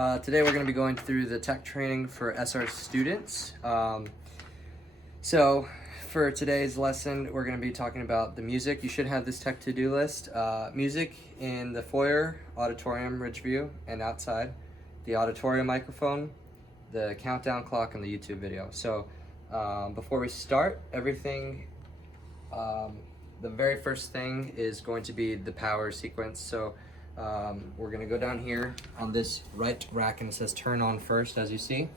Today we're going to be going through the tech training for SR students. So for today's lesson, we're going to be talking about the music. You should have this tech to-do list. Music in the foyer, auditorium, Ridgeview, and outside. The auditorium microphone, the countdown clock, and the YouTube video. So before we start, the very first thing is going to be the power sequence. So we're gonna go down here on this right rack and it says turn on first, as you see,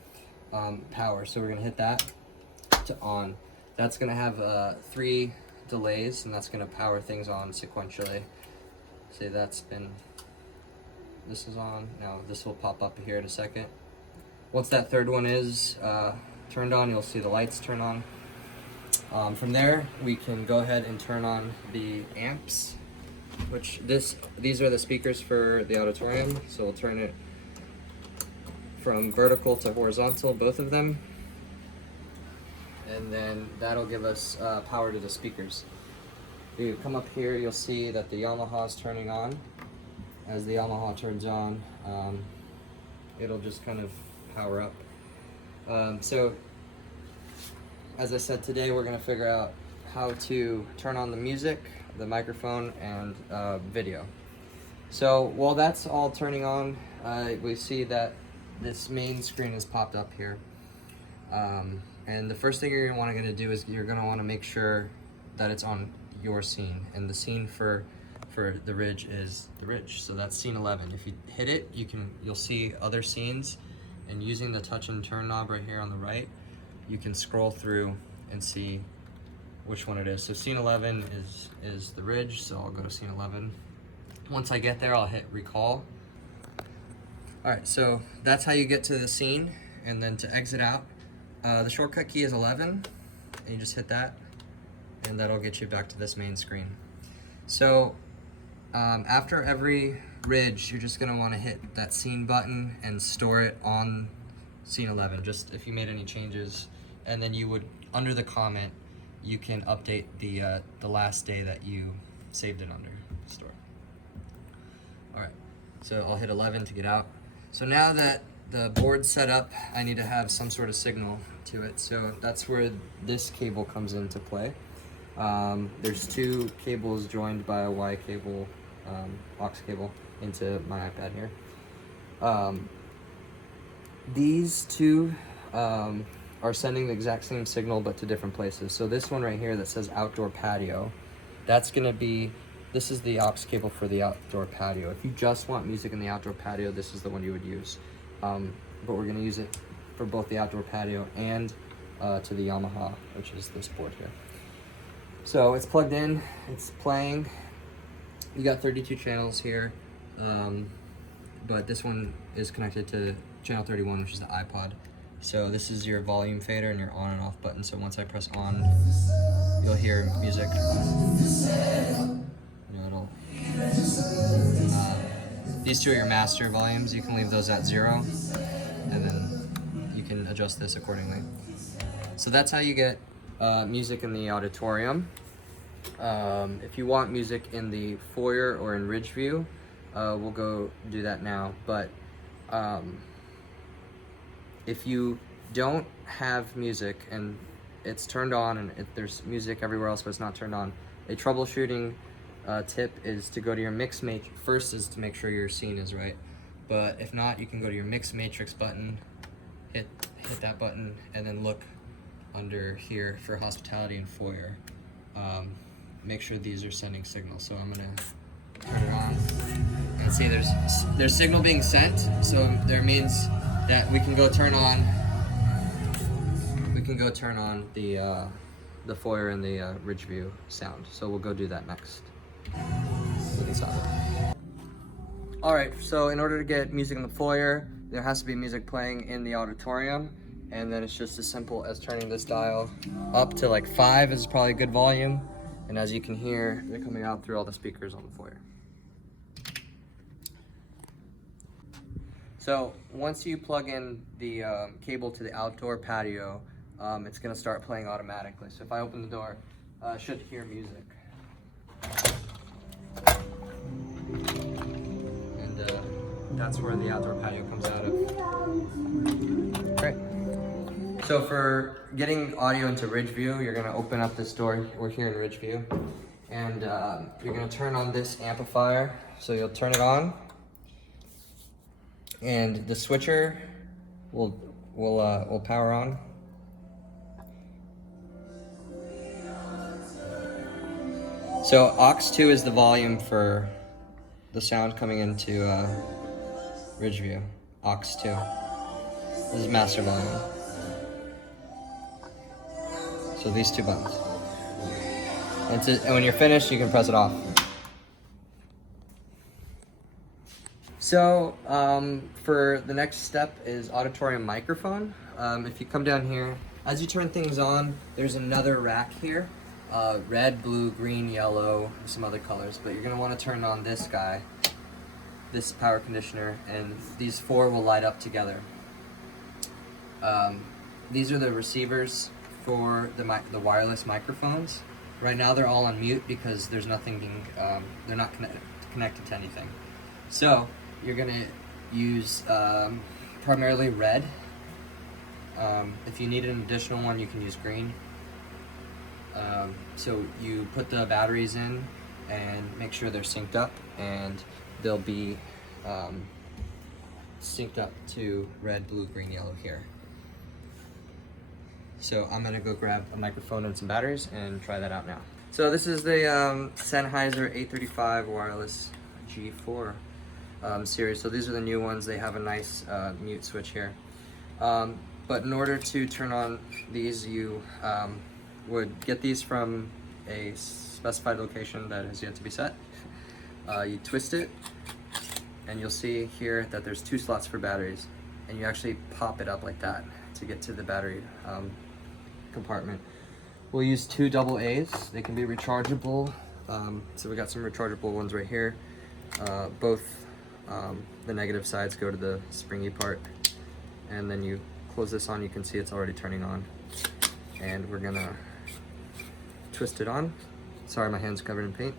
power. So we're gonna hit that to on. That's gonna have 3 delays and that's gonna power things on sequentially. Say this is on, now this will pop up here in a second. Once that third one is turned on, you'll see the lights turn on. From there, we can go ahead and turn on the amps, which these are the speakers for the auditorium. So we'll turn it from vertical to horizontal, both of them. And then that'll give us power to the speakers. If you come up here, you'll see that the Yamaha is turning on. As the Yamaha turns on, it'll just kind of power up. So as I said, today we're going to figure out how to turn on the music, the microphone, and video. So while that's all turning on, we see that this main screen has popped up here. And the first thing you're going to do is you're going to want to make sure that it's on your scene. And the scene for the Ridge is the Ridge. So that's scene 11. If you hit it, you'll see other scenes. And using the touch and turn knob right here on the right, you can scroll through and see which one it is. So scene 11 is the Ridge, so I'll go to scene 11. Once I get there, I'll hit recall. All right, so that's how you get to the scene. And then to exit out, the shortcut key is 11, and you just hit that, and that'll get you back to this main screen. So after every Ridge, you're just gonna wanna hit that scene button and store it on scene 11, just if you made any changes. And then you would, under the comment, you can update the last day that you saved it under, store. All right, so I'll hit 11 to get out. So now that the board's set up, I need to have some sort of signal to it. So that's where this cable comes into play. There's 2 cables joined by a Y cable, aux cable, into my iPad here. These 2 are sending the exact same signal but to different places. So this one right here that says outdoor patio, this is the aux cable for the outdoor patio. If you just want music in the outdoor patio, this is the one you would use. But we're gonna use it for both the outdoor patio and to the Yamaha, which is this board here. So it's plugged in, it's playing. You got 32 channels here, but this one is connected to channel 31, which is the iPod. So this is your volume fader and your on and off button. So once I press on, you'll hear music. These 2 are your master volumes. You can leave those at 0, and then you can adjust this accordingly. So that's how you get music in the auditorium. If you want music in the foyer or in Ridgeview, we'll go do that now. But if you don't have music and it's turned on and there's music everywhere else but it's not turned on, a troubleshooting tip is to go to your mix matrix. First is to make sure your scene is right, but if not, you can go to your mix matrix button, hit that button, and then look under here for hospitality and foyer. Make sure these are sending signal. So I'm gonna turn it on and see there's signal being sent. So there means that we can go turn on the foyer and the Ridgeview sound. So we'll go do that next. All right, so in order to get music in the foyer, there has to be music playing in the auditorium. And then it's just as simple as turning this dial up to like 5 is probably a good volume. And as you can hear, they're coming out through all the speakers on the foyer. So once you plug in the cable to the outdoor patio, it's gonna start playing automatically. So if I open the door, I should hear music. And that's where the outdoor patio comes out of. So for getting audio into Ridgeview, you're gonna open up this door. We're here in Ridgeview, and you're gonna turn on this amplifier. So you'll turn it on, and the switcher will power on. So aux2 is the volume for the sound coming into Ridgeview. aux2. This is master volume. So these two buttons. And when you're finished, you can press it off. So for the next step is auditorium microphone. If you come down here, as you turn things on, there's another rack here. Red, blue, green, yellow, and some other colors. But you're gonna wanna turn on this guy, this power conditioner, and these four will light up together. These are the receivers for the wireless microphones. Right now they're all on mute because there's nothing being, they're not connected to anything. So you're gonna use primarily red. If you need an additional one, you can use green. So you put the batteries in and make sure they're synced up, and they'll be synced up to red, blue, green, yellow here. So I'm gonna go grab a microphone and some batteries and try that out now. So this is the Sennheiser 835 wireless G4 series. So these are the new ones. They have a nice mute switch here. But in order to turn on these, you would get these from a specified location that has yet to be set. You twist it, and you'll see here that there's 2 slots for batteries, and you actually pop it up like that to get to the battery compartment. We'll use 2 AA. They can be rechargeable. So we got some rechargeable ones right here. Both the negative sides go to the springy part, and then you close this on. You can see it's already turning on, and we're gonna twist it on. Sorry, my hand's covered in paint.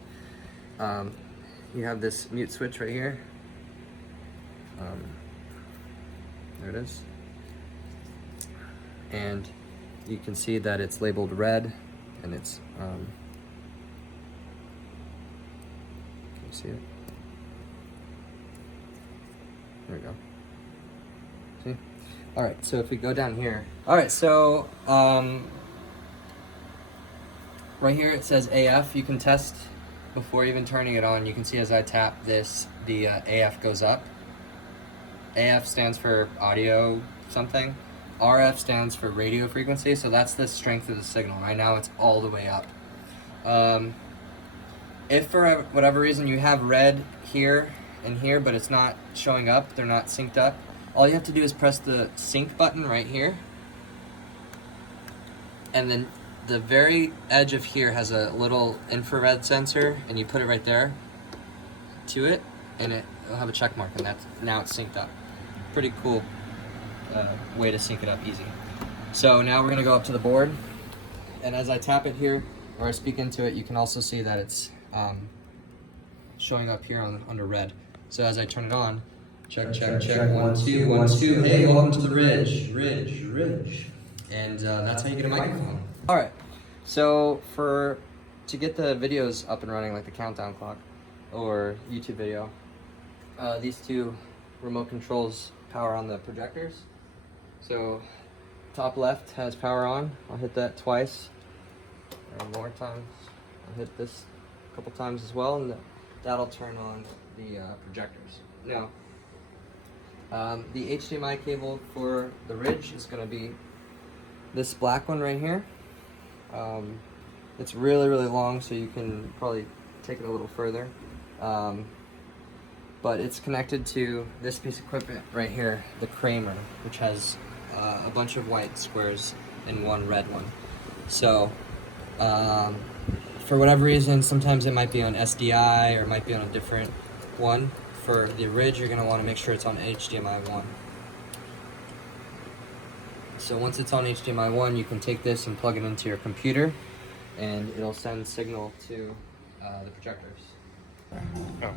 You have this mute switch right here. There it is. And you can see that it's labeled red, and it's, can you see it? There we go. See? All right, so if we go down here. All right, so right here it says AF. You can test before even turning it on. You can see as I tap this, the AF goes up. AF stands for audio something. RF stands for radio frequency, so that's the strength of the signal. Right now it's all the way up. If for whatever reason you have red here and here, but it's not showing up, they're not synced up, all you have to do is press the sync button right here, and then the very edge of here has a little infrared sensor, and you put it right there to it, and it'll have a check mark, and now it's synced up. Pretty cool way to sync it up easy. So now we're gonna go up to the board, and as I tap it here, or I speak into it, you can also see that it's showing up here under red. So as I turn it on, check, 1, 2, 1, 2, hey, welcome to the Ridge. And that's how you get a microphone. All right, so to get the videos up and running, like the countdown clock or YouTube video, these 2 remote controls power on the projectors. So top left has power on. I'll hit that twice, or more times. I'll hit this a couple times as well, and that'll turn on the projectors. Now, the HDMI cable for the Ridge is going to be this black one right here. It's really, really long, so you can probably take it a little further. But it's connected to this piece of equipment right here, the Kramer, which has a bunch of white squares and 1 red one. So, for whatever reason, sometimes it might be on SDI or it might be on a different one. For the Ridge, you're going to want to make sure it's on HDMI 1. So once it's on HDMI 1, you can take this and plug it into your computer, and it'll send signal to the projectors. Oh.